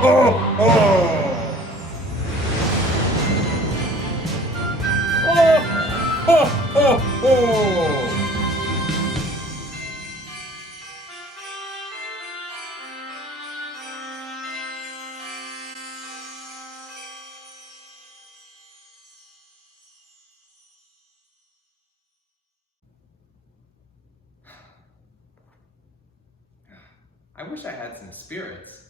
ho, ho! Ho, ho, ho! I wish I had some spirits.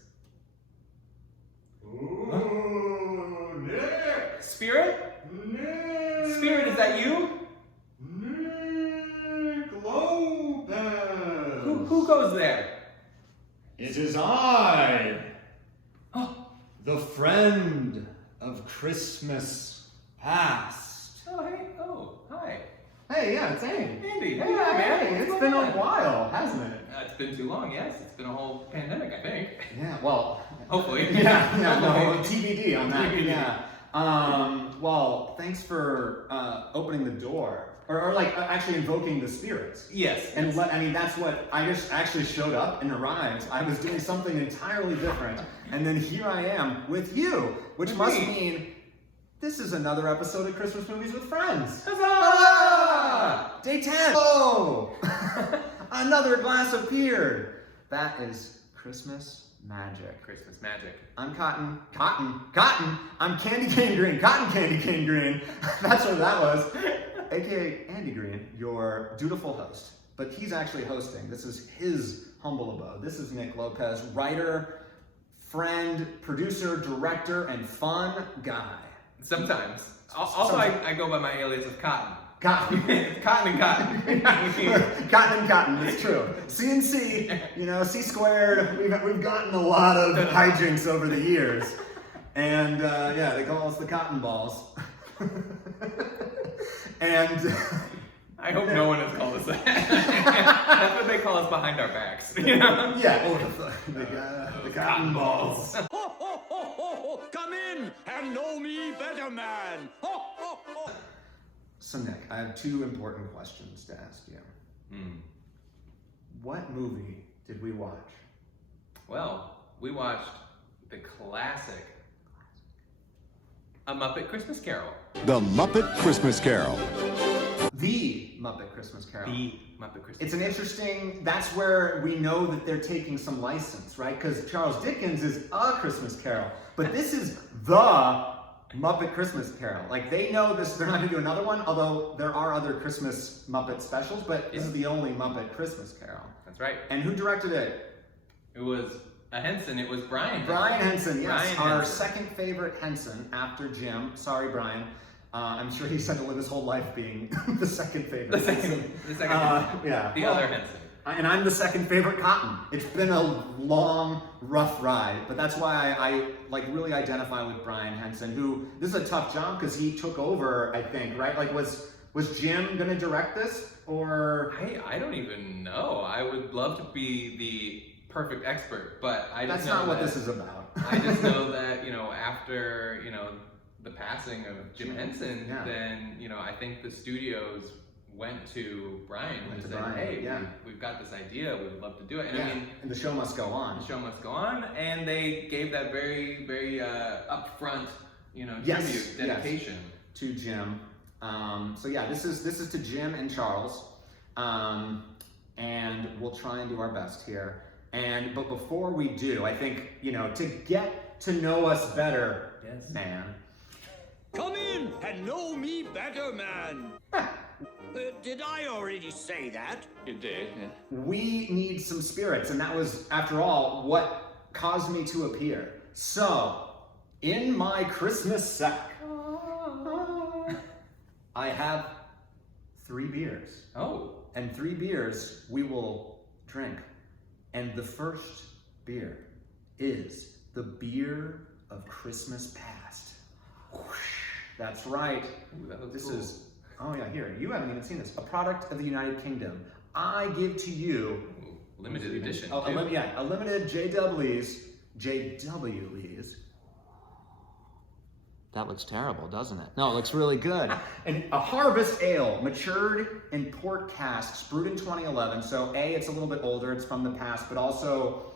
Ooh, Nick! Spirit? Nick! Spirit, is that you? Nick Lopez! Who goes there? It is I, Oh, the friend of Christmas past. hey, hi. Hey, yeah, it's Andy. Andy, Hey, hey, man. hey, it's What's been going a on? while, hasn't it? It's been too long, yes. It's been a whole pandemic, I think. Yeah, well. Hopefully. Yeah, no, Hopefully. TBD on that. TBD. Yeah. Well, thanks for opening the door. Or like actually invoking the spirits. Yes. And I mean, that's what, I just actually showed up and arrived. I was doing something entirely different. And then here I am with you, which With must me. mean this is another episode of Christmas Movies with Friends. Huzzah! Day 10. Oh! Another glass appeared. That is Christmas magic. Christmas magic. I'm Cotton. I'm Cane Greene. Cotton Cane Greene. That's what that was. AKA Andy Greene, your dutiful host. But he's actually hosting. This is his humble abode. This is Nick Lopez, writer, friend, producer, director, and fun guy. Sometimes. Also, I go by my alias of Cotton. Cotton. It's Cotton and Cotton. Cotton and Cotton, it's true. C and C, C squared. We've gotten a lot of hijinks over the years. And yeah, they call us the Cotton Balls. And I hope no one has called us that. That's what they call us behind our backs. You know? yeah, the Cotton Balls. Ho, ho, ho, ho, ho. Come in and know me better, man. Ho, ho, ho. So Nick, I have two important questions to ask you. What movie did we watch? Well, we watched the classic A Muppet Christmas Carol. The Muppet Christmas Carol. The Muppet Christmas Carol. The Muppet Christmas It's an interesting, that's where we know that they're taking some license, right? Because Charles Dickens is A Christmas Carol, but this is the Muppet Christmas Carol. Like, they know this, they're not gonna do another one, although there are other Christmas Muppet specials, but this is the only Muppet Christmas Carol. That's right. And who directed it? It was a Henson. It was Brian. Brian Henson, yes. Brian Our Henson. second favorite Henson after Jim. Sorry, Brian. I'm sure he's had to live his whole life being the second favorite. The second Henson. Yeah. The other Henson. And I'm the second favorite Cotton. It's been a long, rough ride, but that's why I like really identify with Brian Henson, who, this is a tough job because he took over, I think, right? Like, was Jim gonna direct this, or? I don't even know. I would love to be the perfect expert, but I just That's know not what that- this is about. I just know that, after, the passing of Jim Henson, Yeah. then, I think the studios went to Brian and said, Brian, hey, yeah. we've got this idea, we would love to do it. And Yeah. I mean, And the show must go on. the show must go on, and they gave that very, very upfront, Yes, tribute, yes. dedication. To Jim. So yeah, this is to Jim and Charles. And we'll try and do our best here. But before we do, I think, to get to know us better, Yes. man. Come in and know me better, man. Did I already say that? You did. We need some spirits, and that was, after all, what caused me to appear. So, in my Christmas sack, I have 3 beers. Oh. And 3 beers we will drink. And the first beer is the beer of Christmas past. That's right. Ooh, that looks This cool. is, oh yeah, here, you haven't even seen this. A product of the United Kingdom. I give to you. Ooh, limited edition. A too. limited JW Lees. That looks terrible, doesn't it? No, it looks really good. And a Harvest Ale, matured in port casks, brewed in 2011. So A, it's a little bit older, it's from the past, but also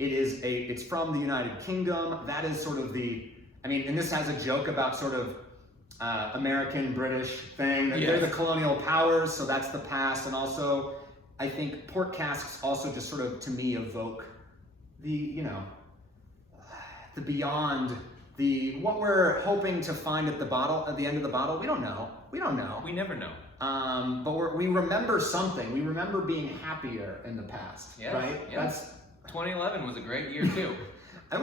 It's from the United Kingdom. That is sort of and this has a joke about sort of American, British thing. Yes. They're the colonial powers, so that's the past. And also, I think pork casks also just sort of, to me, evoke the beyond, what we're hoping to find at the end of the bottle. We don't know. We never know. But we remember something. We remember being happier in the past, Yes, right? yes. 2011 was a great year too. I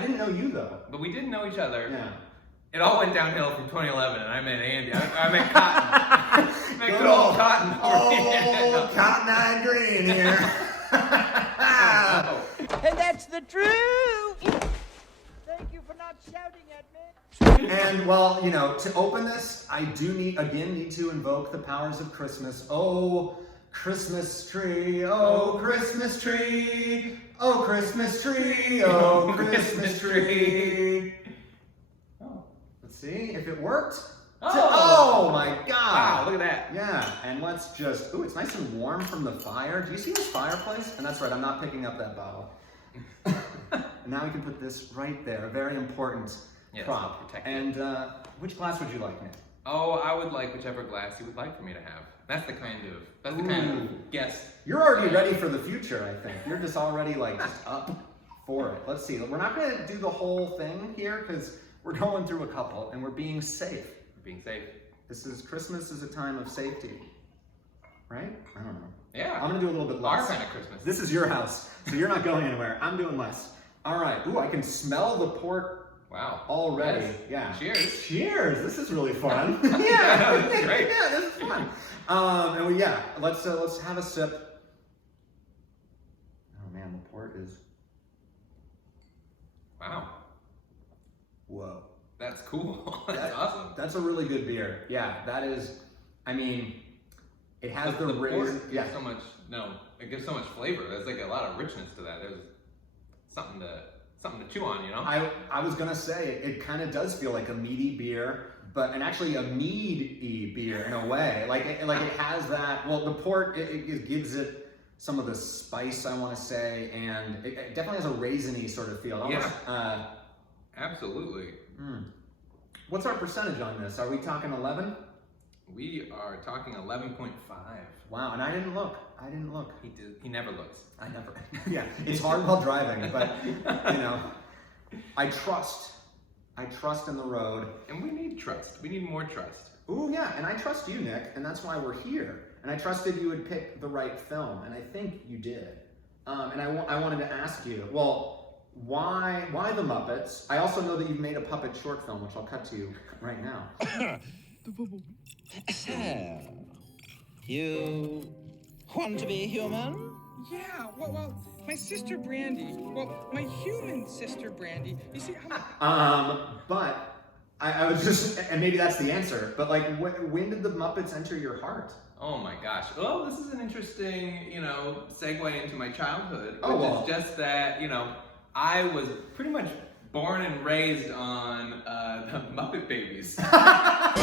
didn't know you though. But we didn't know each other. Yeah. It all went downhill from 2011, and I met Andy. I met Cotton. I met good old Cotton. Oh, Cotton Greene here. And that's the truth. Thank you for not shouting at me. And well, to open this, I do need to invoke the powers of Christmas. Oh, Christmas tree, oh, Christmas tree, oh, Christmas tree, oh, Christmas tree. Oh, let's see if it worked. Oh my God. Wow, look at that. Yeah, and let's just, it's nice and warm from the fire. Do you see this fireplace? And that's right, I'm not picking up that bottle. And now we can put this right there, a very important prop. Protected. And which glass would you like, Nick? Oh, I would like whichever glass you would like for me to have. That's the kind of guess. You're already ready for the future, I think. You're just already just up for it. Let's see. We're not going to do the whole thing here because we're going through a couple and we're being safe. Being safe. Christmas is a time of safety, right? I don't know. Yeah. I'm going to do a little bit less. Our kind of Christmas. This is your house, so you're not going anywhere. I'm doing less. All right. Ooh, I can smell the pork. Wow. Already. Yes. Yeah. Cheers. Cheers. This is really fun. Yeah, this is great. Yeah, this is fun. Let's have a sip. Oh man, the port is. Wow. Whoa. That's cool. That's awesome. That's a really good beer. Yeah, that is. It has the port raisin. gives Yeah. so much. No, it gives so much flavor. There's a lot of richness to that. There's something to chew on, I was gonna say it kind of does feel like a meaty beer, and actually a mead-y beer in a way. It has that. Well, the port it gives it some of the spice, I want to say, and it definitely has a raisiny sort of feel. Almost, Absolutely. What's our percentage on this? Are we talking 11? We are talking 11.5. Wow, and I didn't look. He never looks. I never. Yeah, it's hard while driving, but I trust in the road. And we need trust. We need more trust. Ooh, yeah, and I trust you, Nick, and that's why we're here. And I trusted you would pick the right film, and I think you did. And I wanted to ask you, well, why the Muppets? I also know that you've made a puppet short film, which I'll cut to you right now. So, you want to be human? Yeah, well, my sister Brandy. Well, my human sister Brandy. You see, But I was just, and maybe that's the answer, but when did the Muppets enter your heart? Oh my gosh. Well, this is an interesting, segue into my childhood. Oh, which well. is just that, I was pretty much born and raised on the Muppet Babies. Not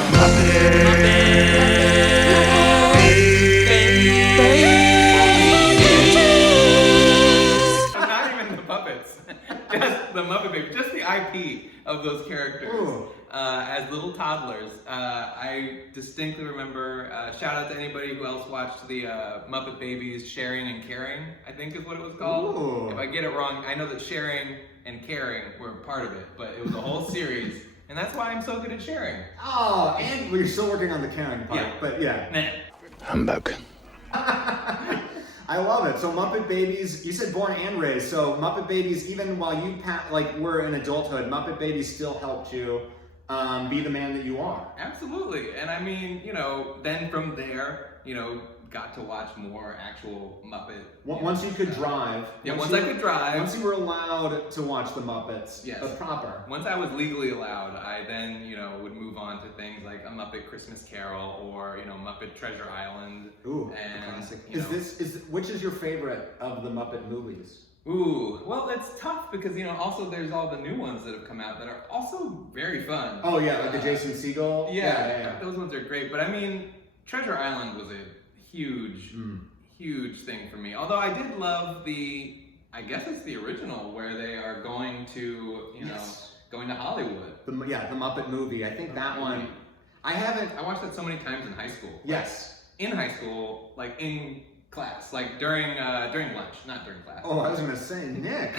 even the puppets, just the Muppet Babies, just the IP of those characters. As little toddlers. I distinctly remember, shout out to anybody who else watched the Muppet Babies, Sharing and Caring, I think is what it was called. Ooh. If I get it wrong, I know that Sharing and Caring were part of it, but it was a whole series, and that's why I'm so good at sharing. Oh, and you're still working on the caring part, Yeah. but yeah. Nah. Humbug. I love it. So Muppet Babies, you said born and raised, so Muppet Babies, even while you were in adulthood, Muppet Babies still helped you be the man that you are. Absolutely. And I mean, then from there, got to watch more actual Muppet. Once you could drive. Yeah, once I could drive. Once you were allowed to watch the Muppets, Yes. proper. Once I was legally allowed, I then, would move on to things like a Muppet Christmas Carol or, Muppet Treasure Island. Ooh, and, the classic. you Which is your favorite of the Muppet movies? Ooh, well, it's tough because, also there's all the new ones that have come out that are also very fun. Oh yeah, like the Jason Segel? Yeah, those ones are great. But I mean, Treasure Island was a huge thing for me. Although I did love the I guess it's the original where they are going to, going to Hollywood. The Muppet movie. I think that one. I watched that so many times in high school. Yes. In high school, like in class, like during lunch, not during class. Oh, I was gonna say Nick,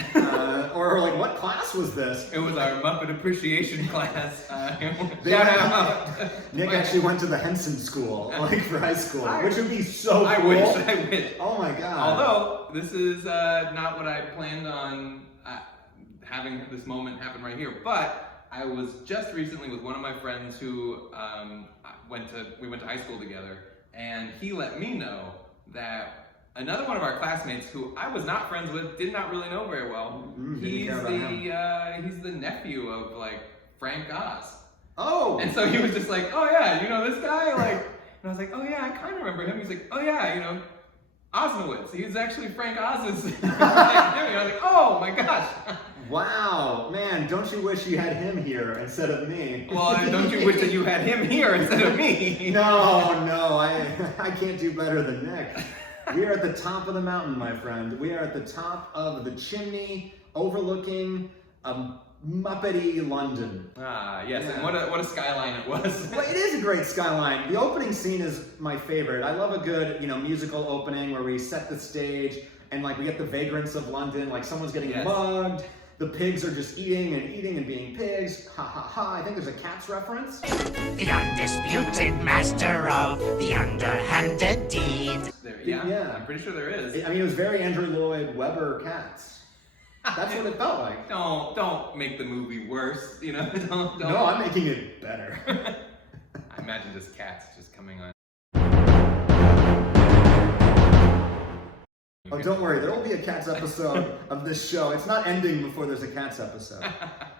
or like what class was this? It was our Muppet appreciation class. Shout out. Nick actually went to the Henson school, like for high school, which would be so cool. I wish. Oh my god. Although this is not what I planned on having this moment happen right here, but I was just recently with one of my friends who we went to high school together, and he let me know that another one of our classmates who I was not friends with, did not really know very well, he's the nephew of like Frank Oz. Oh! And so he was just like, oh yeah, you know this guy? Like, and I was like, oh yeah, I kind of remember him. He's like, oh yeah, you know, Osmowitz. He's actually Frank Oz's nephew. I was like, oh my gosh. Wow, man, don't you wish you had him here instead of me? Well, don't you wish that you had him here instead of me? No, I can't do better than Nick. We are at the top of the mountain, my friend. We are at the top of the chimney overlooking Muppety London. Ah, yes, yeah. And what a skyline it was. Well, it is a great skyline. The opening scene is my favorite. I love a good, musical opening where we set the stage and like we get the vagrants of London, like someone's getting mugged. The pigs are just eating and being pigs. Ha ha ha. I think there's a Cats reference. The undisputed master of the underhanded deed. Yeah, I'm pretty sure there is. I mean, it was very Andrew Lloyd Webber Cats. That's what it felt like. Don't make the movie worse, Don't. No, I'm making it better. I imagine just Cats just coming on. Oh, don't worry. There will be a Cats episode of this show. It's not ending before there's a Cats episode.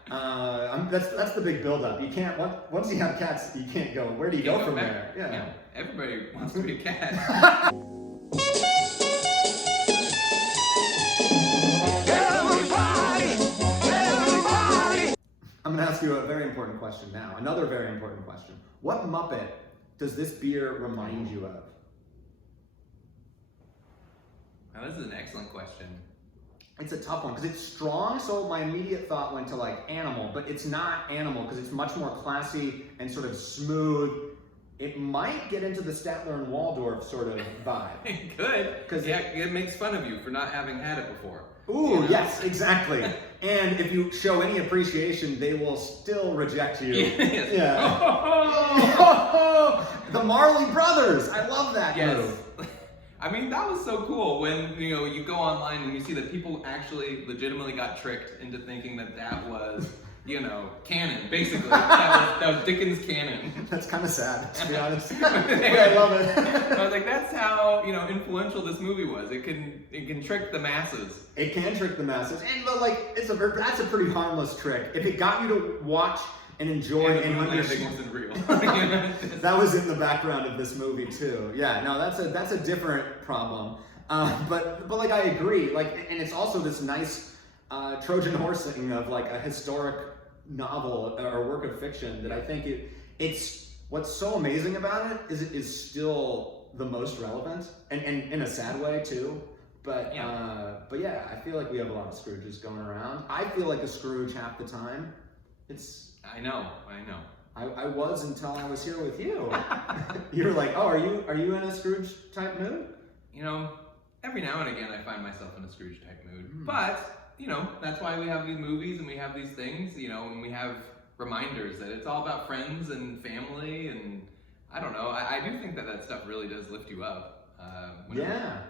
That's the big build-up. You can't once you have Cats, you can't go. Where do you go from there? Yeah. Everybody wants to be a cat. I'm going to ask you a very important question now. Another very important question. What Muppet does this beer remind you of? Now, this is an excellent question. It's a tough one because it's strong, so my immediate thought went to like Animal, but it's not Animal because it's much more classy and sort of smooth. It might get into the Statler and Waldorf sort of vibe. It could, because it makes fun of you for not having had it before. Ooh, yes, exactly. And if you show any appreciation, they will still reject you. Yes. Yeah. The Marley Brothers. I love that move. I mean, that was so cool when, you go online and you see that people actually legitimately got tricked into thinking that was, canon, basically. that was Dickens' canon. That's kind of sad, to be honest. I love it. I was like, that's how, influential this movie was. It can trick the masses. It can trick the masses. And, like, that's a pretty harmless trick. If it got you to watch and enjoy and understand. Wasn't real. That was in the background of this movie too. Yeah, no, that's a different problem. But like I agree. Like, and it's also this nice Trojan horsing of like a historic novel or work of fiction that I think it's what's so amazing about it is it is still the most relevant and in a sad way too. But yeah, I feel like we have a lot of Scrooges going around. I feel like a Scrooge half the time. I know. I was until I was here with you. You were like, oh, are you in a Scrooge type mood? Every now and again I find myself in a Scrooge type mood. But, that's why we have these movies and we have these things, and we have reminders that it's all about friends and family, and I don't know. I do think that stuff really does lift you up.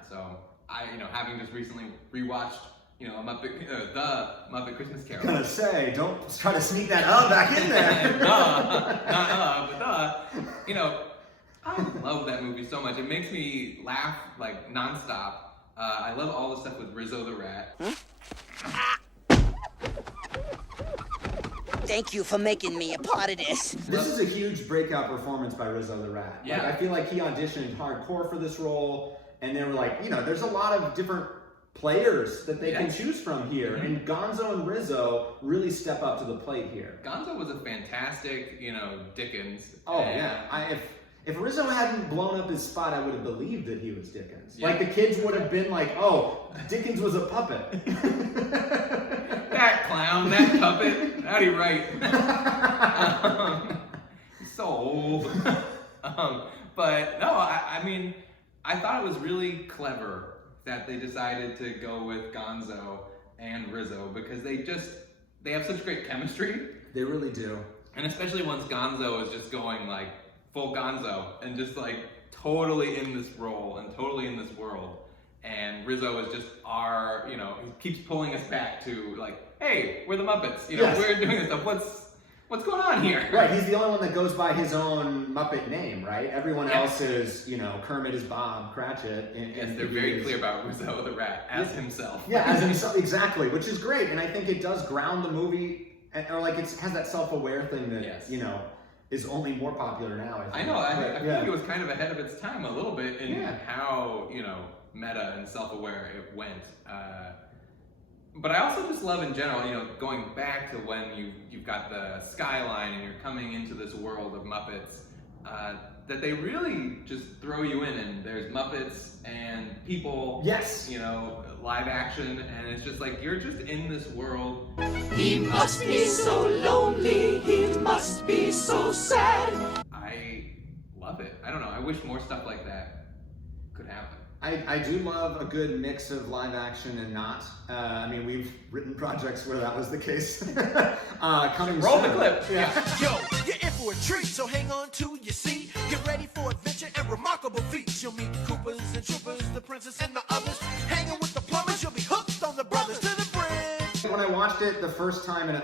So having just recently rewatched the Muppet Christmas Carol. I was gonna say, don't try to sneak that back in there. I love that movie so much. It makes me laugh like nonstop. I love all the stuff with Rizzo the Rat. Thank you for making me a part of this. This is a huge breakout performance by Rizzo the Rat. Yeah. Like, I feel like he auditioned hardcore for this role, and they were like, there's a lot of different players that they can choose from here, and Gonzo and Rizzo really step up to the plate here. Gonzo was a fantastic, Dickens. Oh yeah, If Rizzo hadn't blown up his spot, I would have believed that he was Dickens. Yeah. Like the kids would have been like, "Oh, Dickens was a puppet." That clown, that puppet, how'd he write? He's so old. But no, I mean, I thought it was really clever that they decided to go with Gonzo and Rizzo because they have such great chemistry. They really do. And especially once Gonzo is just going like full Gonzo and just like totally in this role and totally in this world. And Rizzo is just he keeps pulling us back to like, hey, we're the Muppets. Yes. We're doing this stuff. What's going on here? Right, he's the only one that goes by his own Muppet name, right? Everyone else is, Kermit is Bob Cratchit. And they're very clear about Rizzo the Rat as himself. Yeah, as himself, exactly, which is great. And I think it does ground the movie, or like it has that self-aware thing that, is only more popular now. I know, I think it was kind of ahead of its time a little bit in how, meta and self-aware it went. But I also just love in general, going back to when you've got the skyline and you're coming into this world of Muppets, that they really just throw you in and there's Muppets and people, yes, live action, and it's just like you're just in this world. He must be so lonely, he must be so sad. I love it. I don't know, I wish more stuff like that could happen. I do love a good mix of live action and not. We've written projects where that was the case. Roll the clip. Yeah. Yo, you're in for a treat, so hang on to your seat. Get ready for adventure and remarkable feats. You'll meet Coopers and Troopers, the princess and the others. Hanging with the plumbers, you'll be hooked on the brothers to the bridge. When I watched it the first time, and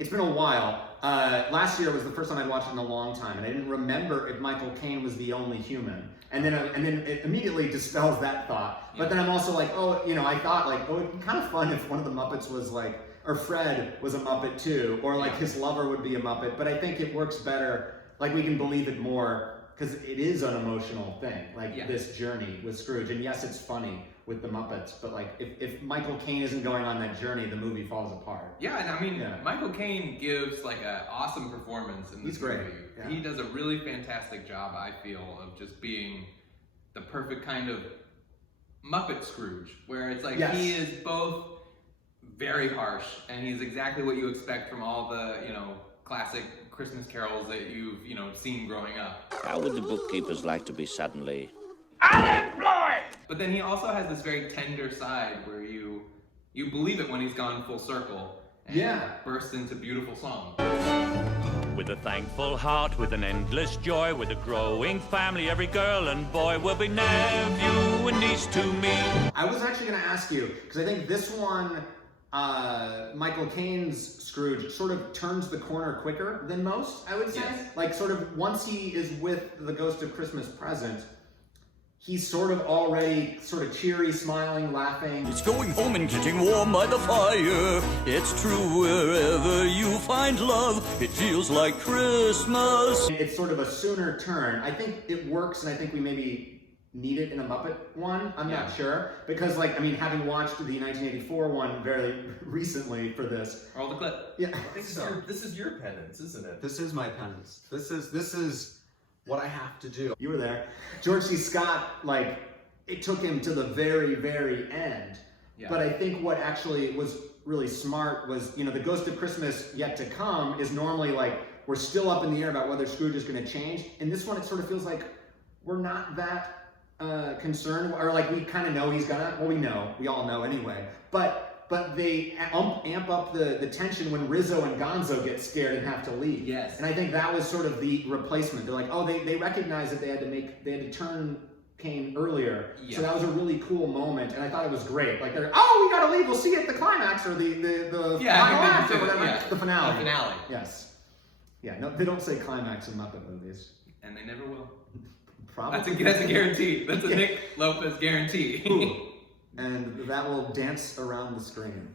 it's been a while. Last year was the first time I'd watched it in a long time, and I didn't remember if Michael Caine was the only human. And then it immediately dispels that thought. But then I'm also like, I thought like, it'd be kind of fun if one of the Muppets was like, or Fred was a Muppet too, or like his lover would be a Muppet. But I think it works better, like we can believe it more, because it is an emotional thing, like this journey with Scrooge. And yes, it's funny with the Muppets, but like if Michael Caine isn't going on that journey, the movie falls apart. Yeah, and Michael Caine gives like an awesome performance in this movie. Yeah. He does a really fantastic job, I feel, of just being the perfect kind of Muppet Scrooge, where it's like he is both very harsh, and he's exactly what you expect from all the, classic Christmas carols that you've, seen growing up. How would the bookkeepers like to be suddenly Unemployed! But then he also has this very tender side where you believe it when he's gone full circle and bursts into beautiful song. With a thankful heart, with an endless joy, with a growing family, every girl and boy will be nephew and niece to me. I was actually going to ask you, because I think this one, Michael Caine's Scrooge sort of turns the corner quicker than most, I would say. Yes. Like sort of once he is with the Ghost of Christmas Present, he's sort of already sort of cheery, smiling, laughing. It's going home and getting warm by the fire. It's true wherever you find love, it feels like Christmas. It's sort of a sooner turn. I think it works, and I think we maybe need it in a Muppet one. I'm not sure. Because, having watched the 1984 one very recently for this. Roll the clip. Yeah. I think so. This is your penance, isn't it? This is my penance. This is what I have to do. You were there. George C. Scott, it took him to the very, very end. Yeah. But I think what actually was really smart was, the Ghost of Christmas Yet to Come is normally we're still up in the air about whether Scrooge is going to change. In this one, it sort of feels like we're not that concerned, or we kind of know he's gonna. Well, we all know anyway. But they amp up the tension when Rizzo and Gonzo get scared and have to leave. Yes. And I think that was sort of the replacement. They're like, they recognized that they had to turn Caine earlier. Yeah. So that was a really cool moment, and I thought it was great. Like we gotta leave. We'll see you at the climax or the final act or whatever. Yeah. The finale. The finale. Yes. Yeah. No, they don't say climax in Muppet movies. And they never will. Probably. That's a guarantee. That's a Nick Lopez guarantee. And that will dance around the screen,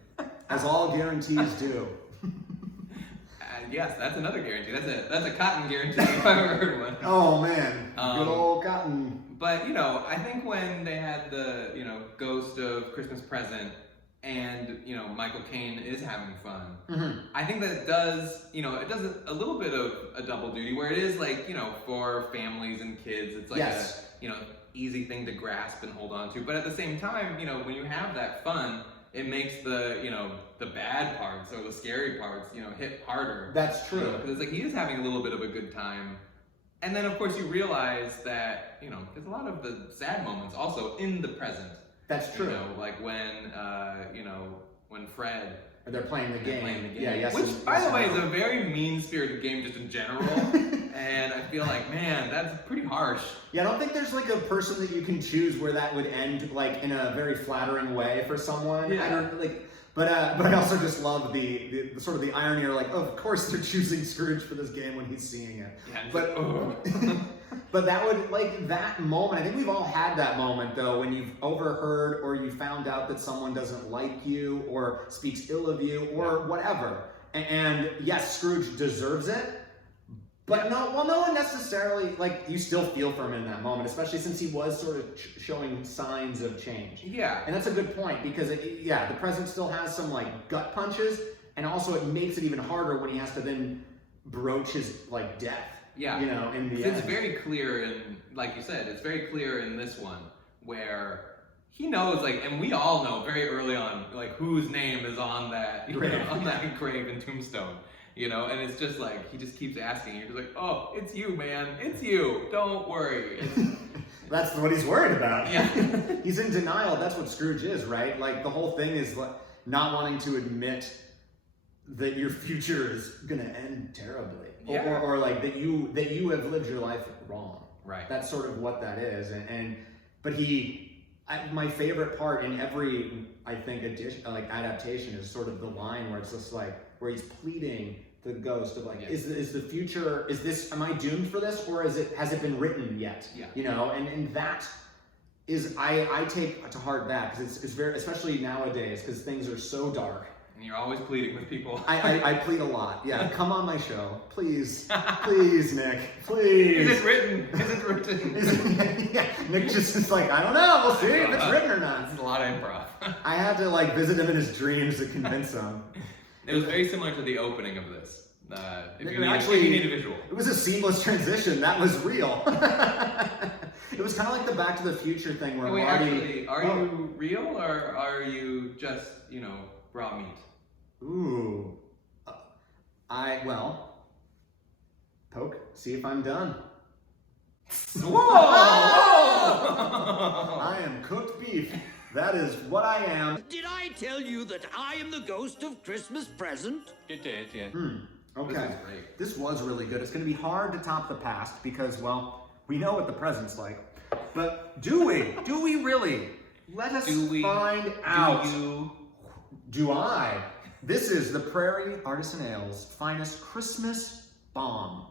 as all guarantees do. Yes, that's another guarantee. That's a Cotton guarantee if I've ever heard one. Oh man, good old Cotton. But I think when they had the Ghost of Christmas Present, and Michael Caine is having fun. Mm-hmm. I think that it does a little bit of a double duty where it is like for families and kids, it's like a easy thing to grasp and hold on to. But at the same time, when you have that fun, it makes the bad parts or the scary parts hit harder. That's true. Because it's like he is having a little bit of a good time. And then, of course, you realize that, there's a lot of the sad moments also in the present. That's true. Like when Fred... They're playing the game. Yeah, yes. Which, by the way, is a very mean-spirited game just in general. And I feel like, man, that's pretty harsh. Yeah, I don't think there's like a person that you can choose where that would end like in a very flattering way for someone. Yeah. I don't like... But I also just love the sort of the irony, or like, oh, of course they're choosing Scrooge for this game when he's seeing it. Yeah, but but that would, like, that moment, I think we've all had that moment though, when you've overheard or you found out that someone doesn't like you or speaks ill of you or whatever. And yes, Scrooge deserves it. But no one necessarily, like, you still feel for him in that moment, especially since he was sort of showing signs of change. Yeah. And that's a good point, because, the present still has some, like, gut punches, and also it makes it even harder when he has to then broach his, like, death. Yeah. In the end. It's very clear like you said, it's very clear in this one, where he knows, like, and we all know very early on, like, whose name is on that, on that grave and tombstone. And it's just like, he just keeps asking. You're just like, oh, it's you, man. It's you. Don't worry. That's what he's worried about. Yeah. He's in denial. That's what Scrooge is, right? Like, the whole thing is like not wanting to admit that your future is going to end terribly. Yeah. Or like that you have lived your life wrong. Right. That's sort of what that is. But my favorite part in every, I think, adaptation is sort of the line where it's just like, where he's pleading the ghost of like, is the future, am I doomed for this, or has it been written yet? Yeah. And that is, I take to heart that, because it's very, especially nowadays, because things are so dark. And you're always pleading with people. I plead a lot. Yeah, come on my show, please, please, Nick, please. Is it written? Yeah, Nick just is like, I don't know. We'll see if it's written or not. It's a lot of improv. I had to like visit him in his dreams to convince him. It was very similar to the opening of this. If you need a visual. It was a seamless transition. That was real. It was kind of like the Back to the Future thing where wait, Marty... actually, are you real, or are you just, raw meat? Ooh. Poke, see if I'm done. Whoa! I am cooked beef. That is what I am. Did I tell you that I am the ghost of Christmas present? You did, yeah. Okay. This was really good. It's going to be hard to top the past because, well, we know what the present's like. But do we? Do we really? Let us find out. Do I? This is the Prairie Artisan Ale's finest Christmas bomb.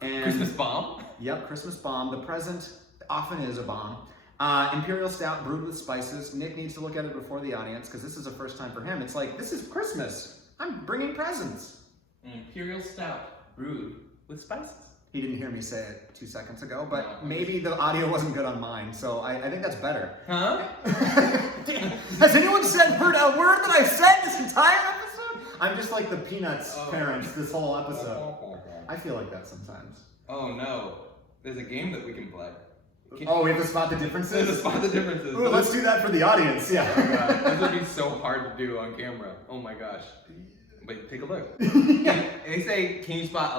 And Christmas bomb? Yep, Christmas bomb. The present often is a bomb. Imperial Stout brewed with spices. Nick needs to look at it before the audience because this is a first time for him. It's like, this is Christmas. I'm bringing presents. An Imperial Stout brewed with spices. He didn't hear me say it 2 seconds ago, but maybe the audio wasn't good on mine, so I think that's better. Huh? Has anyone heard a word that I've said this entire episode? I'm just like the Peanuts parents this whole episode. I feel like that sometimes. Oh no. There's a game that we can play. We have to spot the differences? We have to spot the differences. Ooh, let's do that for the audience, yeah. Oh god, this would be so hard to do on camera. Oh my gosh. Wait, take a look. They say, can you spot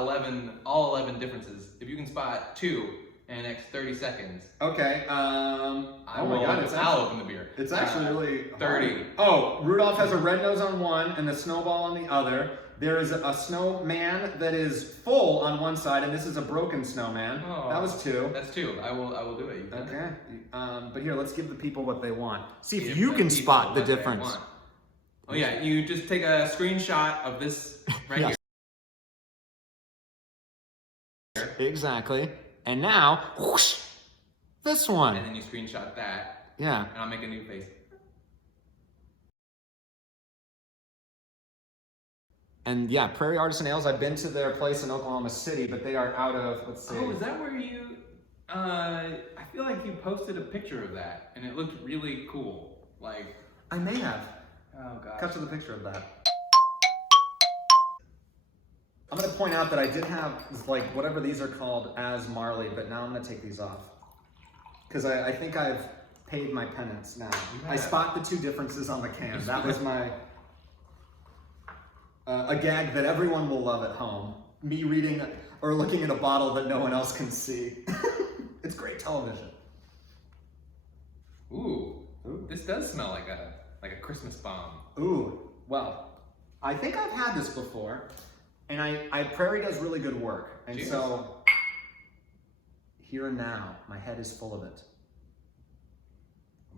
all 11 differences? If you can spot 2 in the next 30 seconds. Okay, I'll open the beer. It's actually really 30. hard. Oh, Rudolph has a red nose on one and a snowball on the other. There is a snowman that is full on one side, and this is a broken snowman. Oh, that was 2. That's 2. I will do it. Okay. But here, let's give the people what they want. See if you can spot the difference. Oh yeah, you just take a screenshot of this right here. Exactly. And now, whoosh, this one. And then you screenshot that. Yeah. And I'll make a new face. And yeah, Prairie Artisan Ales, I've been to their place in Oklahoma City, but they are out of, let's see. Oh, is that where you, I feel like you posted a picture of that, and it looked really cool. Like, I may have. Oh gosh. Cut to the picture of that. I'm gonna point out that I did have like whatever these are called as Marley, but now I'm gonna take these off because I think I've paid my penance now. Yeah. I spot the two differences on the can. That was my a gag that everyone will love at home. Me reading or looking at a bottle that no one else can see. It's great television. Ooh, this does smell like a Christmas bomb. Ooh, well, I think I've had this before, and Prairie does really good work, and Cheers. so here and now, my head is full of it.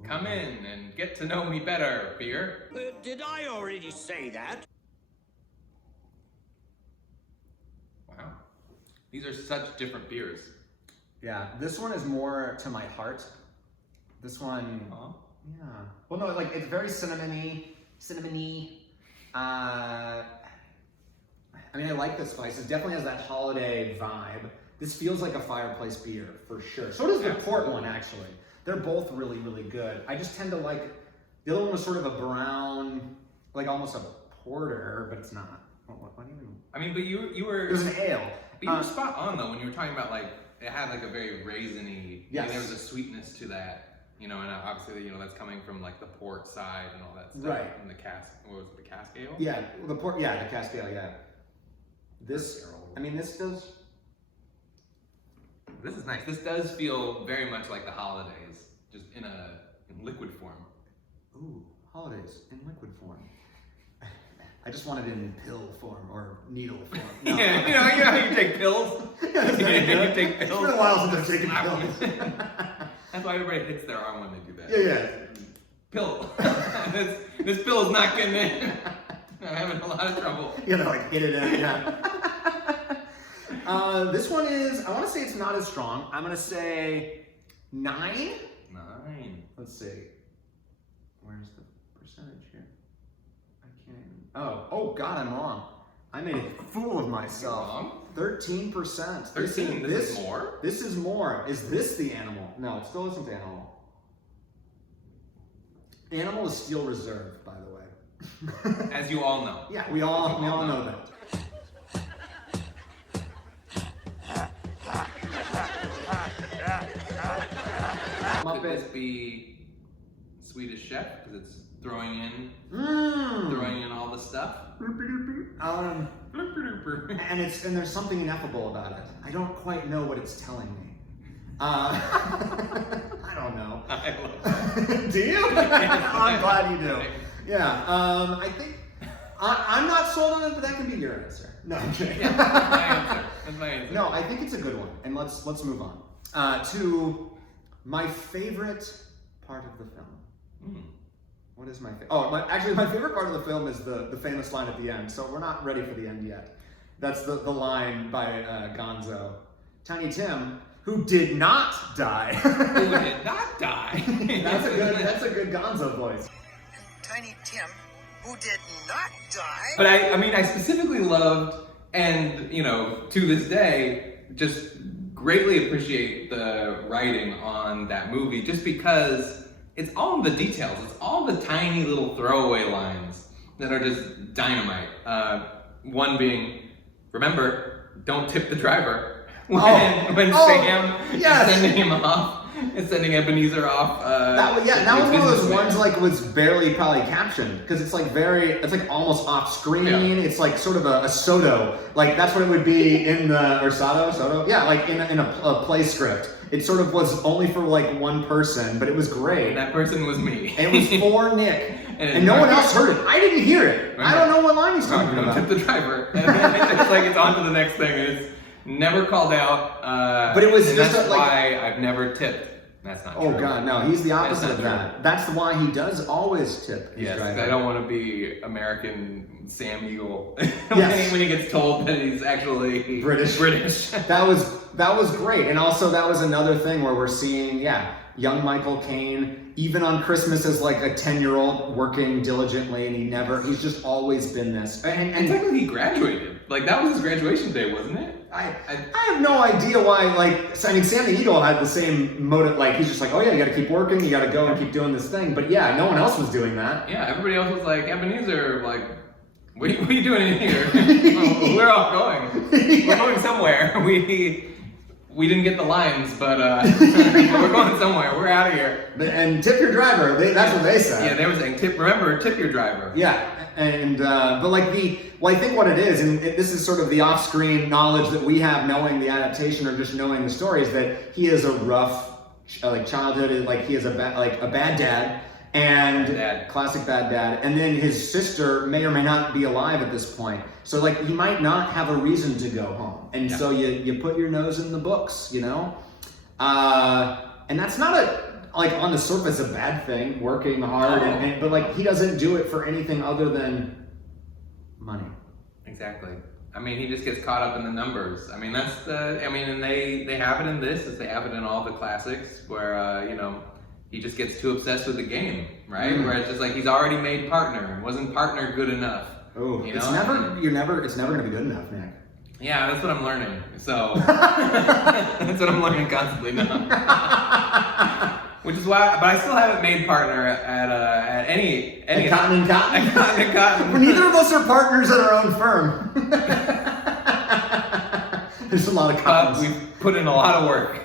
Come in and get to know me better, beer. Did I already say that? Wow, these are such different beers. Yeah, this one is more to my heart. This one, yeah. Well, no, like it's very cinnamony. I mean, I like this spice. It definitely has that holiday vibe. This feels like a fireplace beer for sure. So does the port one, actually. They're both really, really good. I just tend to like, the other one was sort of a brown, like almost a porter, but it's not. What even? I mean, but you were. It was an ale. But you were spot on though when you were talking about like it had like a very raisiny. Yes. Like, there was a sweetness to that. You know, and obviously, you know, that's coming from like the port side and all that stuff. Right. And the cask, what was it, the cask ale? Yeah, the cask ale, yeah. This, I mean, this does. This is nice. This does feel very much like the holidays, just in liquid form. Ooh, holidays in liquid form. I just want it in pill form or needle form. No. Yeah, you know how you take pills? You take pills. It's been a while since I've taken pills. That's why everybody hits their arm when they do that. Yeah. Pill. this pill is not getting in. I'm having a lot of trouble. You know, like hit it in, yeah. This one is, I want to say it's not as strong. I'm going to say 9. 9. Let's see. Where's the percentage here? I can't even. Oh God, I'm wrong. I made a fool of myself. You're wrong? 13%. 13? This is more? This is more. Is this the animal? No, it still isn't the animal. Animal is Steel Reserve, by the way. As you all know. Yeah, we all know that. Could this be Swedish Chef because it's throwing in all the stuff? And there's something ineffable about it. I don't quite know what it's telling me. I don't know. I love it. Do you? I'm glad you do. Yeah. I think I'm not sold on it, but that can be your answer. No, I'm kidding. Yeah, that's my answer. No, I think it's a good one, and let's move on to my favorite part of the film. What is my favorite? Oh, actually, my favorite part of the film is the famous line at the end. So we're not ready for the end yet. That's the line by Gonzo. Tiny Tim, who did not die. Who did not die? That's a good Gonzo voice. Tiny Tim, who did not die. But I specifically loved, and you know, to this day, just greatly appreciate the writing on that movie, just because it's all in the details. It's all the tiny little throwaway lines that are just dynamite. One being, remember, don't tip the driver when Sam is sending him off. It's sending Ebenezer off. That was one of those ones like was barely probably captioned because it's like almost off screen. Yeah. It's like sort of a Soto, like that's what it would be in the Soto. Yeah, like in a play script. It sort of was only for like one person, but it was great. And that person was me. And it was for Nick. And no one else heard it. I didn't hear it. Remember, I don't know what line he's talking about. Tip the driver. And then it's like it's on to the next thing. It's never called out. But it was just that's why I've never tipped. That's not true. Oh God, no! He's the opposite of that. That's why he does always tip. Yes, I don't want to be American Sam Eagle when he gets told that he's actually British. That was great, and also that was another thing where we're seeing, young Michael Caine, even on Christmas as like a 10-year-old working diligently, and he's just always been this. And technically he graduated. Like, that was his graduation day, wasn't it? I have no idea why, like, I mean, Sam the Eagle had the same motive, like, he's just like, oh yeah, you gotta keep working, you gotta go and keep doing this thing, but yeah, no one else was doing that. Yeah, everybody else was like, Ebenezer, like, what are you doing in here? Oh, we're all going. We're going somewhere. We didn't get the lines, but we're going somewhere. We're out of here. And tip your driver. That's what they said. Yeah, they were saying tip your driver. Yeah, and but like I think what it is, and this is sort of the off-screen knowledge that we have, knowing the adaptation or just knowing the story, is that he is a rough like childhood. Like he is a bad dad. And classic bad dad, and then his sister may or may not be alive at this point, so like he might not have a reason to go home, and so you put your nose in the books, you know, and that's not like on the surface a bad thing, working hard, but like he doesn't do it for anything other than money. Exactly. I mean, he just gets caught up in the numbers. I mean, and they have it in this, as they have it in all the classics, where he just gets too obsessed with the game, right? Where it's just like he's already made partner, and wasn't partner good enough? Oh, it's never gonna be good enough, Nick. Yeah, that's what I'm learning. So that's what I'm learning constantly now. Which is why, but I still haven't made partner at any Cotton and Cotton. At Cotton and Cotton. Well, neither of us are partners at our own firm. There's a lot of cottons. We've put in a lot of work.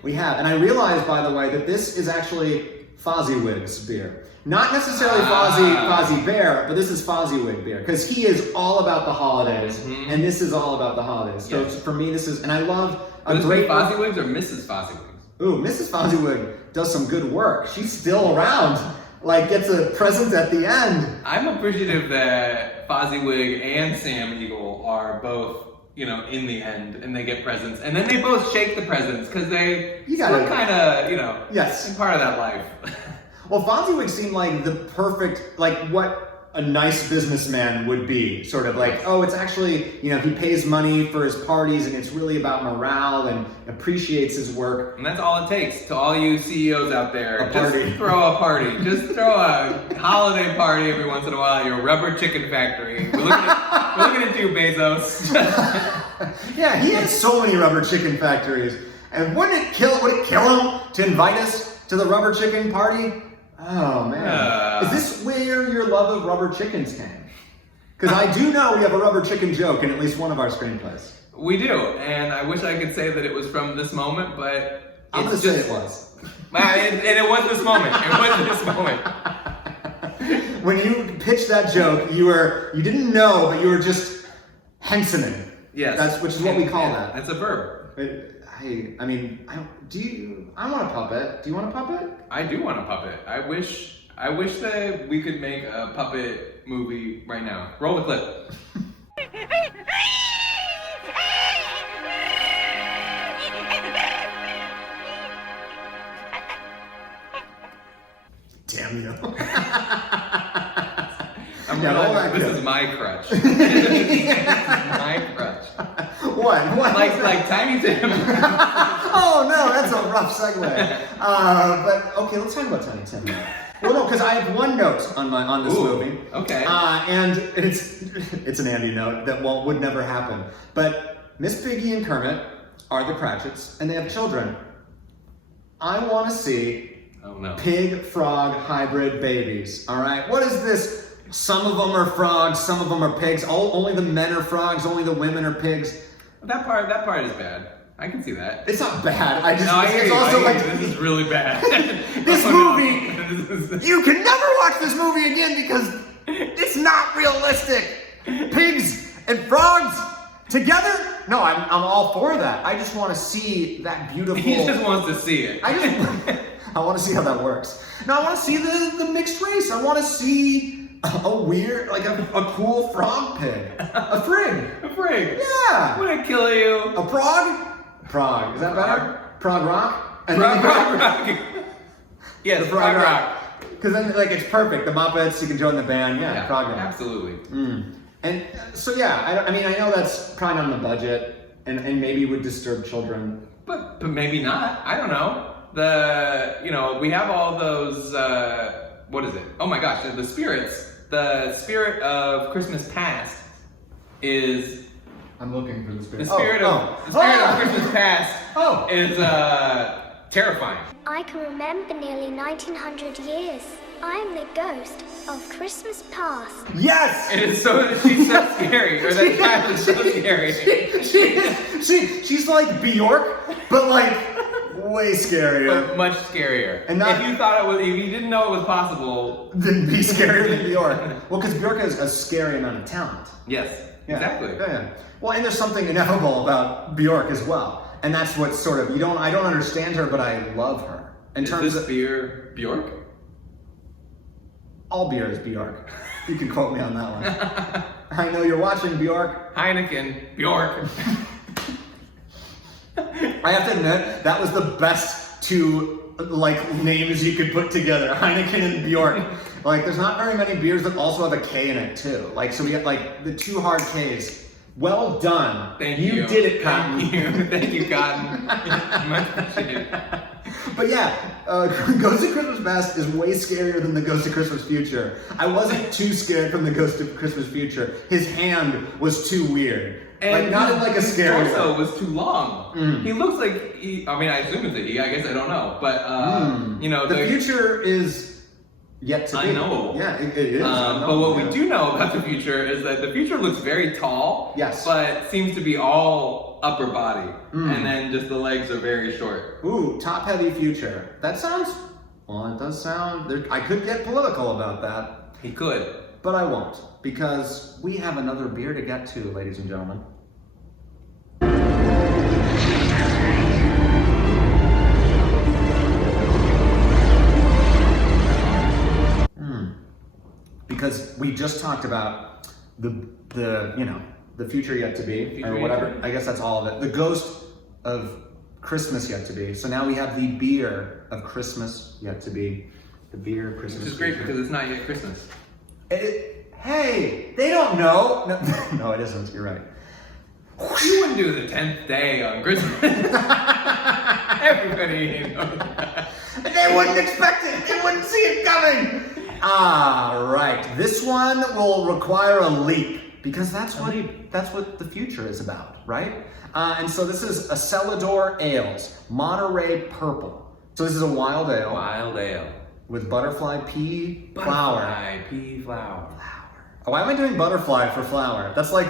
We have, and I realized, by the way, that this is actually Fozziwig's beer. Not necessarily Fozzie Bear, but this is Fozziwig beer, because he is all about the holidays, and this is all about the holidays. So for me, this is, and I love a great Fozziwigs or Mrs. Fozziwigs? Ooh, Mrs. Fozziwig does some good work. She's still around, like gets a present at the end. I'm appreciative that Fozziwig and Sam Eagle are both, in the end, and they get presents, and then they both shake the presents because they kind of, yes, part of that life. Well, Fozziwig seemed like the perfect, like what a nice businessman would be, sort of like, oh, it's actually, he pays money for his parties, and it's really about morale and appreciates his work. And that's all it takes. To all you CEOs out there, just party. Throw a party. Just throw a holiday party every once in a while. Your rubber chicken factory. We're looking at you, Bezos. Yeah, he has so many rubber chicken factories. And would it kill him to invite us to the rubber chicken party? Oh man. Is this where your love of rubber chickens came? Because I do know we have a rubber chicken joke in at least one of our screenplays. We do, and I wish I could say that it was from this moment, but I'm going to say it was. And it was this moment. It was this moment. When you pitched that joke, you didn't know, but you were just Hensoning. Yes. Which is what we call that. That's a verb. I mean, I want a puppet. Do you want a puppet? I do want a puppet. I wish that we could make a puppet movie right now. Roll the clip. Damn you. This is my crutch. This is my crutch. What? Like Tiny Tim. Oh no, that's a rough segue. But okay, let's talk about Tiny Tim now. Well, no, because I have one note on this movie. Okay. And it's an Andy note that would never happen. But Miss Piggy and Kermit are the Cratchits, and they have children. I want to see pig frog hybrid babies. All right, what is this? Some of them are frogs, some of them are pigs. Only the men are frogs, only the women are pigs. That part is bad. I can see that. It's not bad. This is really bad. This movie, you can never watch this movie again because it's not realistic. Pigs and frogs together? No, I'm all for that. I just want to see that beautiful. He just wants to see it. I want to see how that works. No, I want to see the mixed race. I want to see a weird, like a cool frog pig. A frig. A frig. Yeah. Would it kill you? A prog? Prog. Is that better? Prog rock? Prog rock. Yes, the prog rock. Because then, like, it's perfect. The Muppets, you can join the band. Yeah, prog rock. Absolutely. And so, yeah, I mean, I know that's probably not on the budget, and maybe would disturb children. But maybe not. I don't know. We have all those, what is it? Oh my gosh, the spirits. The spirit of Christmas past is I'm looking for the spirit. The spirit of Christmas past is terrifying. I can remember nearly 1900 years. I am the ghost of Christmas past. Yes! She's so scary, or that child is so scary. She's like Björk, but like way scarier. But much scarier. And if you didn't know it was possible, then be scarier than Björk. Well, because Björk has a scary amount of talent. Yes, exactly. Yeah. Well, and there's something ineffable about Björk as well, and that's what sort of I don't understand her, but I love her. In terms of beer, Björk. All beer is Björk. You can quote me on that one. I know you're watching, Björk. Heineken, Björk. I have to admit, that was the best two names you could put together. Heineken and Björk. There's not very many beers that also have a K in it too. So we got the two hard Ks. Well done. Thank you. You did it, Cotton. Thank you, Cotton. Much appreciated. But yeah, Ghost of Christmas Past is way scarier than the Ghost of Christmas Future. I wasn't too scared from the Ghost of Christmas Future. His hand was too weird. And not in a scary way. His torso was too long. He looks like I assume it's a he, I guess I don't know. But, the future is yet to be. Unknowable. Yeah, it is. But what we do know about the future is that the future looks very tall. Yes. But seems to be all upper body. And then just the legs are very short. Ooh, top-heavy future. That sounds... Well, it does sound... I could get political about that. He could. But I won't, because we have another beer to get to, ladies and gentlemen. Because we just talked about the future yet to be, or whatever. I guess that's all of it. The ghost of Christmas yet to be. So now we have the beer of Christmas yet to be. The beer of Christmas. Which is great because it's not yet Christmas. Hey, they don't know. No, it isn't. You're right. You wouldn't do the 10th day on Christmas. Everybody knows that. They wouldn't expect it. They wouldn't see it coming. Right. This one will require a leap because that's what the future is about, right? And so this is a Celador Ales, Monterey Purple. So this is a wild ale. Wild ale. With butterfly pea flower. Butterfly pea flower. Why am I doing butterfly for flower? That's like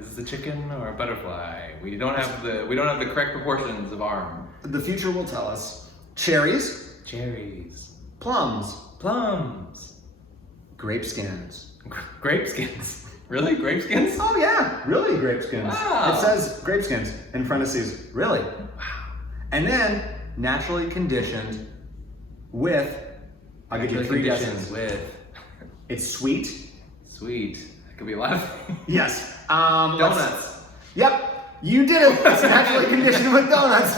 Is this a chicken or a butterfly? We don't have the correct proportions of arm. The future will tell us. Cherries. Cherries. Plums. Plums. Grape skins. Grape skins. Really? Grape skins? Oh yeah, really grape skins. Wow. It says grape skins in parentheses. Really? Wow. And then naturally conditioned with. I'll give you 3 guesses. With. It's sweet. Sweet. That could be a lot of things. Yes. Donuts. Yep. You did it. It's naturally conditioned with donuts.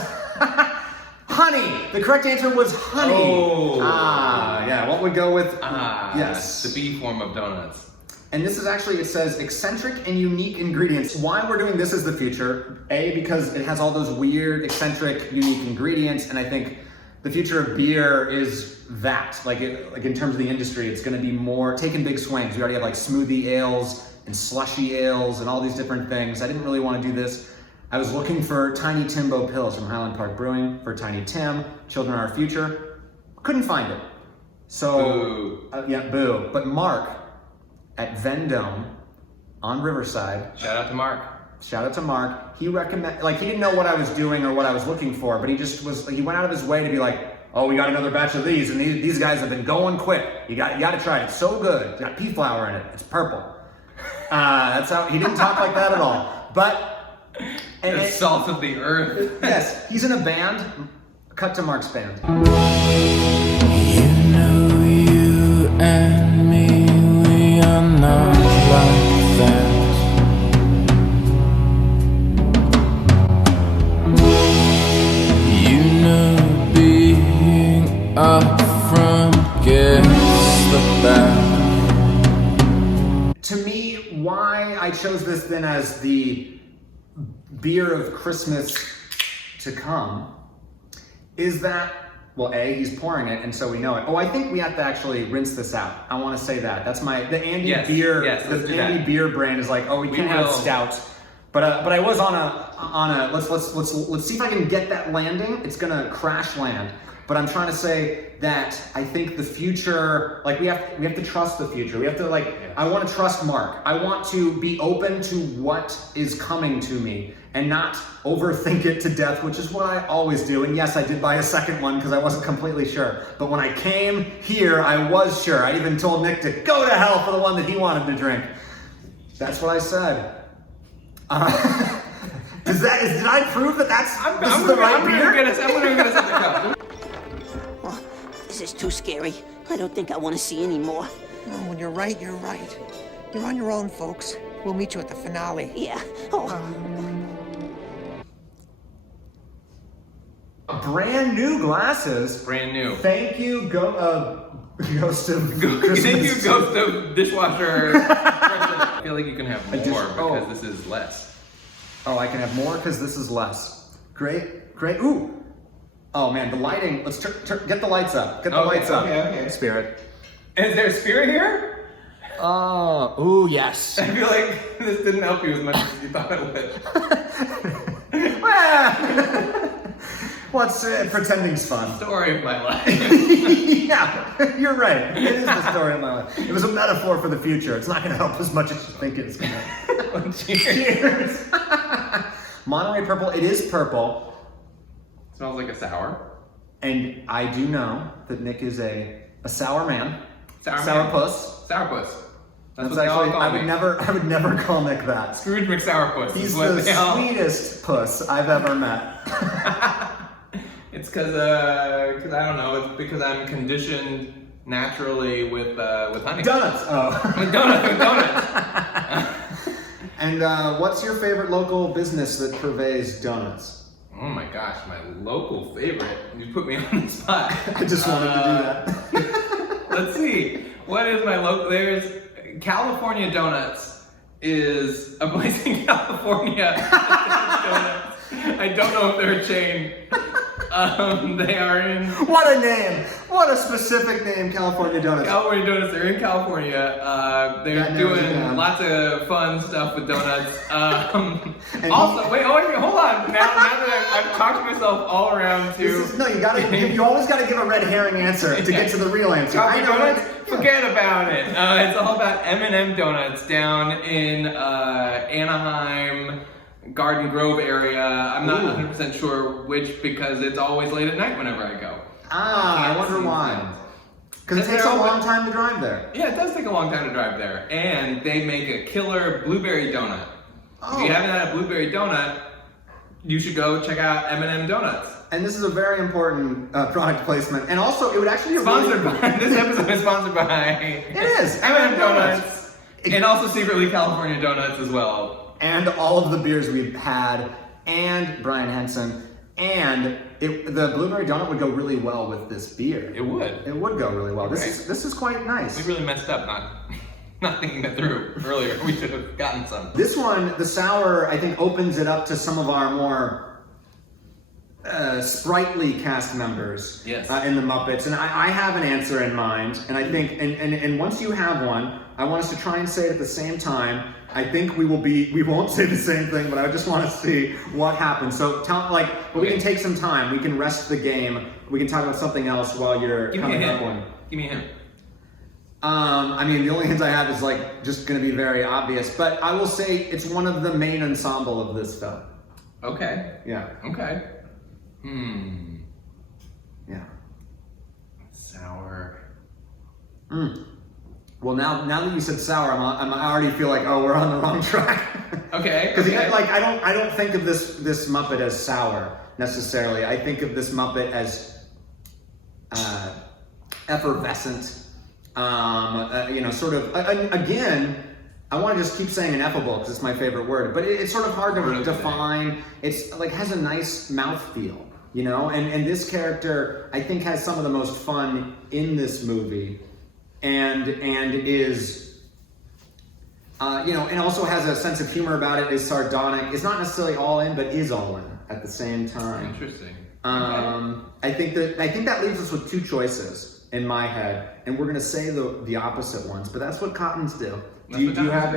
Honey. The correct answer was honey. Oh. Yeah. What would go with? Yes. The B form of donuts. And this is actually, it says eccentric and unique ingredients. Why we're doing this as the future, A, because it has all those weird, eccentric, unique ingredients, and I think the future of beer is that. Like in terms of the industry, it's gonna be more, taking big swings. We already have like smoothie ales and slushy ales and all these different things. I didn't really wanna do this. I was looking for Tiny Timbo Pills from Highland Park Brewing for Tiny Tim, Children Are Our Future. Couldn't find it. So, boo. Yeah, boo. But Mark, at Vendome on Riverside. Shout out to Mark. Shout out to Mark. He recommended, he didn't know what I was doing or what I was looking for, but he went out of his way to be like, oh, we got another batch of these, and these guys have been going quick. You got to try it. It's so good. It's got pea flower in it. It's purple. That's how, he didn't talk like that at all. But. The salt of the earth. Yes, he's in a band. Cut to Mark's band. You know you and me, we are not like that. You know being up front gets the bad. To me, why I chose this then as the beer of Christmas to come is that, well, A, he's pouring it, and so we know it. Oh, I think we have to actually rinse this out. I want to say that. That's the Andy beer. Yes, the Andy beer brand is like, oh, we can't have stout. But I was on a let's see if I can get that landing. It's gonna crash land. But I'm trying to say that I think the future, like we have to trust the future. We have to I want to trust Mark. I want to be open to what is coming to me and not overthink it to death, which is what I always do. And yes, I did buy a second one because I wasn't completely sure. But when I came here, I was sure. I even told Nick to go to hell for the one that he wanted to drink. That's what I said. Did I prove that this is the right beer? I'm gonna get us at the cup. This is too scary. I don't think I want to see any more. Oh, when you're right, you're right. You're on your own, folks. We'll meet you at the finale. Yeah. Oh. Brand new glasses. Brand new. Thank you, Ghost of Christmas. Thank you, Ghost of Dishwasher. I feel like you can have more because this is less. Oh, I can have more because this is less. Great. Ooh. Oh man, the lighting. Let's get the lights up. Get the lights up. Okay. Spirit. And is there a spirit here? Ooh, yes. I feel like this didn't help you as much as you thought it would. Pretending's fun. Story of my life. Yeah, you're right. It is the story of my life. It was a metaphor for the future. It's not going to help as much as you think it's going to. Cheers. Monterey purple. It is purple. Smells like a sour. And I do know that Nick is a sour man. Sourpuss. Sourpuss. That's what they all call me. I would never call Nick that. Scrooge McSourpuss. He's the sweetest puss I've ever met. It's because I don't know. It's because I'm conditioned naturally with honey. Donuts. Oh. With donuts. And what's your favorite local business that purveys donuts? Oh my gosh, my local favorite. You put me on the spot. I just wanted to do that. Let's see. What is my local? There's California Donuts is a place in California. I don't know if they're a chain. They are in. What a name! What a specific name, California Donuts. California Donuts. They're in California. They're doing lots of fun stuff with donuts. Also, wait, hold on. Now that I've talked myself all around to. You always gotta give a red herring answer to get to the real answer. I know it. Forget about it. It's all about M&M Donuts down in Anaheim. Garden Grove area. I'm not 100% sure which because it's always late at night whenever I go. I wonder why. Because it takes a long time to drive there. Yeah, it does take a long time to drive there. And they make a killer blueberry donut. If you haven't had a blueberry donut, you should go check out M&M Donuts. And this is a very important product placement. And also, it would actually be sponsored by. This episode is sponsored by. It is M&M Donuts. And also secretly California Donuts as well. And all of the beers we've had, and Brian Henson, and the blueberry donut would go really well with this beer. It would. It would go really well. This is quite nice. We really messed up not thinking that through earlier. We should have gotten some. This one, the sour, I think opens it up to some of our more sprightly cast members in the Muppets. And I have an answer in mind, and I think, and once you have one, I want us to try and say it at the same time. I think we won't say the same thing, but I just want to see what happens. So we can take some time. We can rest the game. We can talk about something else while you're coming up one. Give me a hint. I mean, the only hint I have is just going to be very obvious, but I will say it's one of the main ensemble of this film. Okay. Yeah. Okay. Yeah. Sour. Well, now that you said sour, I already feel like, we're on the wrong track. Okay. Because I don't think of this Muppet as sour necessarily. I think of this Muppet as effervescent. Sort of. Again, I want to just keep saying ineffable because it's my favorite word, but it's sort of hard to define. It's has a nice mouthfeel, And this character, I think, has some of the most fun in this movie. And is, and also has a sense of humor about it, is sardonic, is not necessarily all in, but is all in at the same time. Interesting. I think that leaves us with two choices in my head, and we're gonna say the opposite ones, but that's what Cottons do. Do you have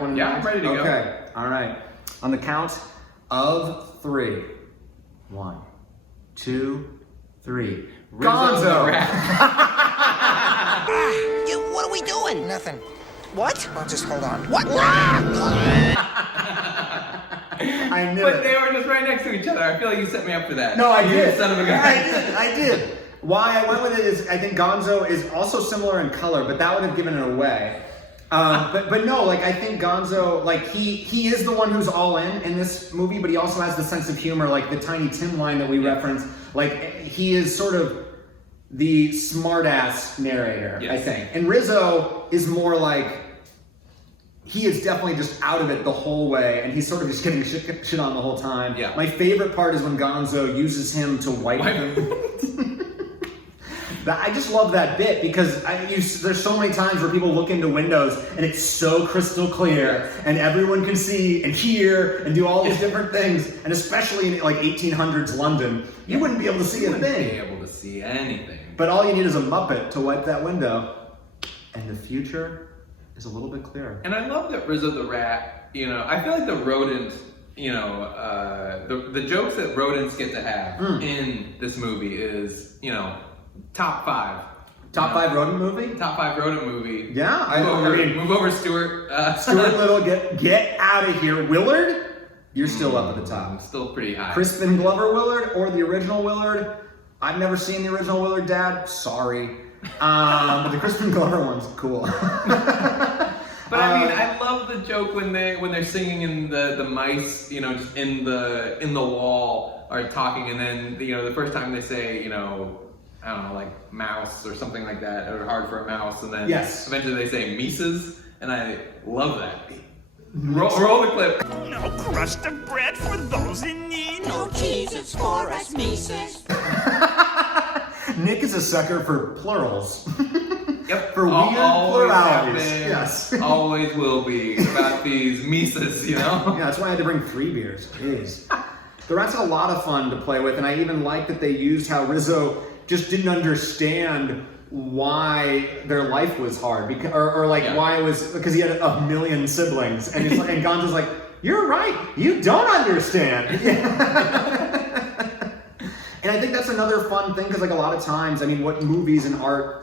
one in mind? I'm ready to go. Okay, all right. On the count of 3. 1, 2, 3. Gonzo! What are we doing? Nothing. What? Well, just hold on. What? I knew But it. they were just right next to each other. I feel like you set me up for that. No, I You did. son of a gun. I did. Why I went with it is I think Gonzo is also similar in color, but that would have given it away. But no, like I think Gonzo, like he is the one who's all in this movie, but he also has the sense of humor, like the Tiny Tim line that we referenced. Like he is sort of the smart-ass narrator, I think. And Rizzo is more like, he is definitely just out of it the whole way, and he's sort of just getting shit on the whole time. Yeah. My favorite part is when Gonzo uses him to wipe him. I just love that bit because there's so many times where people look into windows and it's so crystal clear and everyone can see and hear and do all these different things, and especially in like 1800s London, you wouldn't be able to see a thing. You wouldn't be able to see anything. But all you need is a Muppet to wipe that window, and the future is a little bit clearer. And I love that Rizzo the Rat, you know, I feel like the rodent, you know, the jokes that rodents get to have in this movie is, you know, top 5. Top 5 rodent movie? Top 5 rodent movie. Yeah. Move over, Stuart. Stuart Little, get out of here. Willard, you're still up at the top. Still pretty high. Crispin Glover Willard or the original Willard? I've never seen the original Willard, Dad. Sorry. But the Crispin Glover one's cool. But I mean, I love the joke when they're singing and the mice, you know, just in the wall are talking, and then you know the first time they say, you know, I don't know, like mouse or something like that, or hard for a mouse, and then eventually they say Mises, and I love that. Roll the clip. No crust of bread for those in need. No cheeses for us Mises. Nick is a sucker for plurals. Yep. For weird Always pluralities. happened, Yes. Always will be about these Mises, you know? Yeah, that's why I had to bring 3 beers. Jeez. The Rat's a lot of fun to play with, and I even like that they used how Rizzo just didn't understand why their life was hard, because, or why it was, because he had 1 million siblings, and it's like, and Gonzo's like, you're right, you don't understand. And I think that's another fun thing, because like a lot of times, I mean, what movies and art,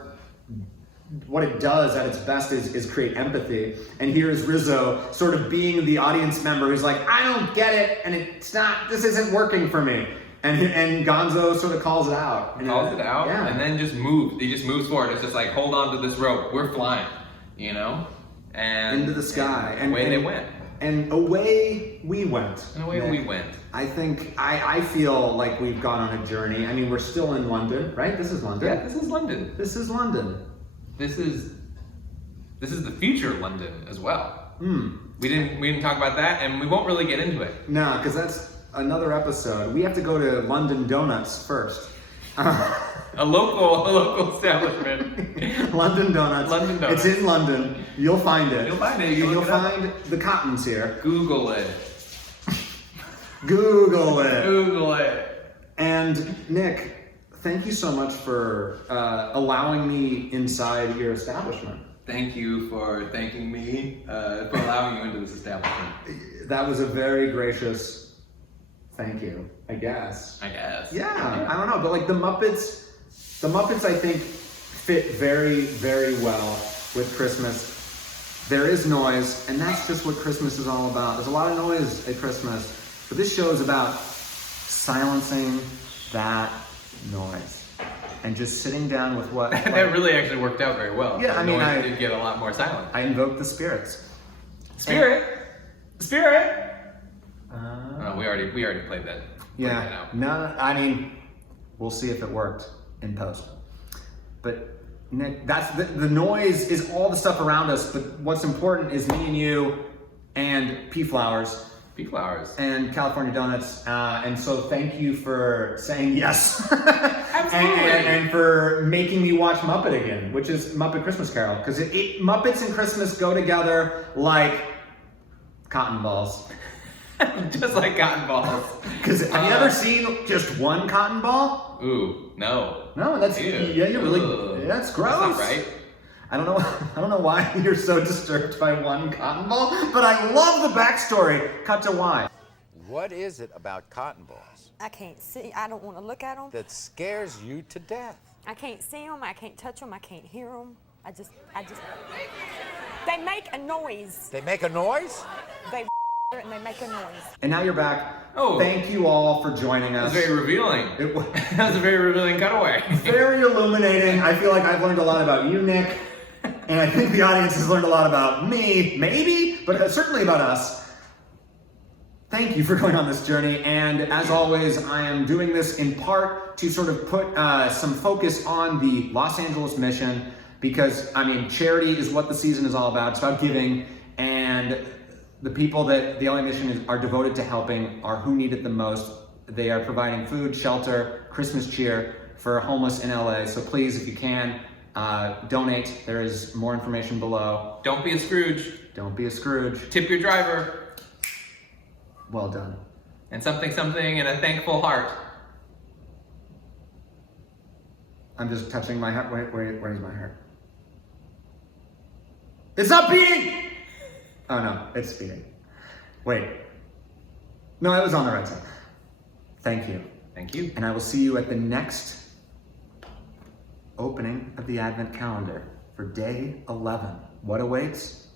what it does at its best is create empathy. And here is Rizzo sort of being the audience member who's like, I don't get it, and this isn't working for me. And Gonzo sort of calls it out. Calls it out, and then just moves. He just moves forward. It's just like, hold on to this rope. We're flying, you know? And into the sky. And away they went. And away we went. And away we went. I think, I feel like we've gone on a journey. I mean, we're still in London, right? This is London. Yeah, this is London. This is London. This is the future London as well. We didn't talk about that, and we won't really get into it. No, because that's another episode. We have to go to London Doughnuts first. A local establishment. London Doughnuts. London Doughnuts. It's in London. You'll find it. You'll find it. You'll find the cottons here. Google it. Google it. Google it. And Nick, thank you so much for allowing me inside your establishment. Thank you for thanking me for allowing you into this establishment. That was a very gracious thank you, I guess. Yeah, I don't know, but like the Muppets I think fit very, very well with Christmas. There is noise, and that's just what Christmas is all about. There's a lot of noise at Christmas, but this show is about silencing that noise and just sitting down with what... That really actually worked out very well. Yeah, I mean, I did get a lot more silent. I invoked the spirits. Spirit! Oh, we already played that. Yeah, no, I mean, we'll see if it worked in post. But Nick, that's the noise is all the stuff around us, but what's important is me and you and Pea Flowers and California Donuts, and so thank you for saying yes. Absolutely. and for making me watch Muppet again, which is Muppet Christmas Carol, because Muppets and Christmas go together like cotton balls. Just like cotton balls. Because have you ever seen just one cotton ball? Ooh, no. No, that's Ew. yeah, you're really that's gross. That's not right. I don't know why you're so disturbed by one cotton ball, but I love the backstory. Cut to why. What is it about cotton balls I can't see. I don't want to look at them. that scares you to death? I can't see them. I can't touch them. I can't hear them. I just. They make a noise. They make a noise? They and they make a noise. And now you're back. Oh. Thank you all for joining us. That was very revealing. That was a very revealing cutaway. Very illuminating. I feel like I've learned a lot about you, Nick. And I think the audience has learned a lot about me, maybe, but certainly about us. Thank you for going on this journey. And as always, I am doing this in part to sort of put some focus on the Los Angeles mission because, I mean, charity is what the season is all about. It's about giving. And the people that the LA mission are devoted to helping are who need it the most. They are providing food, shelter, Christmas cheer for homeless in LA. So please, if you can, donate. There is more information below. Don't be a Scrooge. Don't be a Scrooge. Tip your driver. Well done. And something and a thankful heart. I'm just touching my heart. Wait, where's my heart? It's not beating! Oh no, it's beating. Wait. No, I was on the right side. Thank you. Thank you. And I will see you at the next opening of the Advent calendar for day 11. What awaits?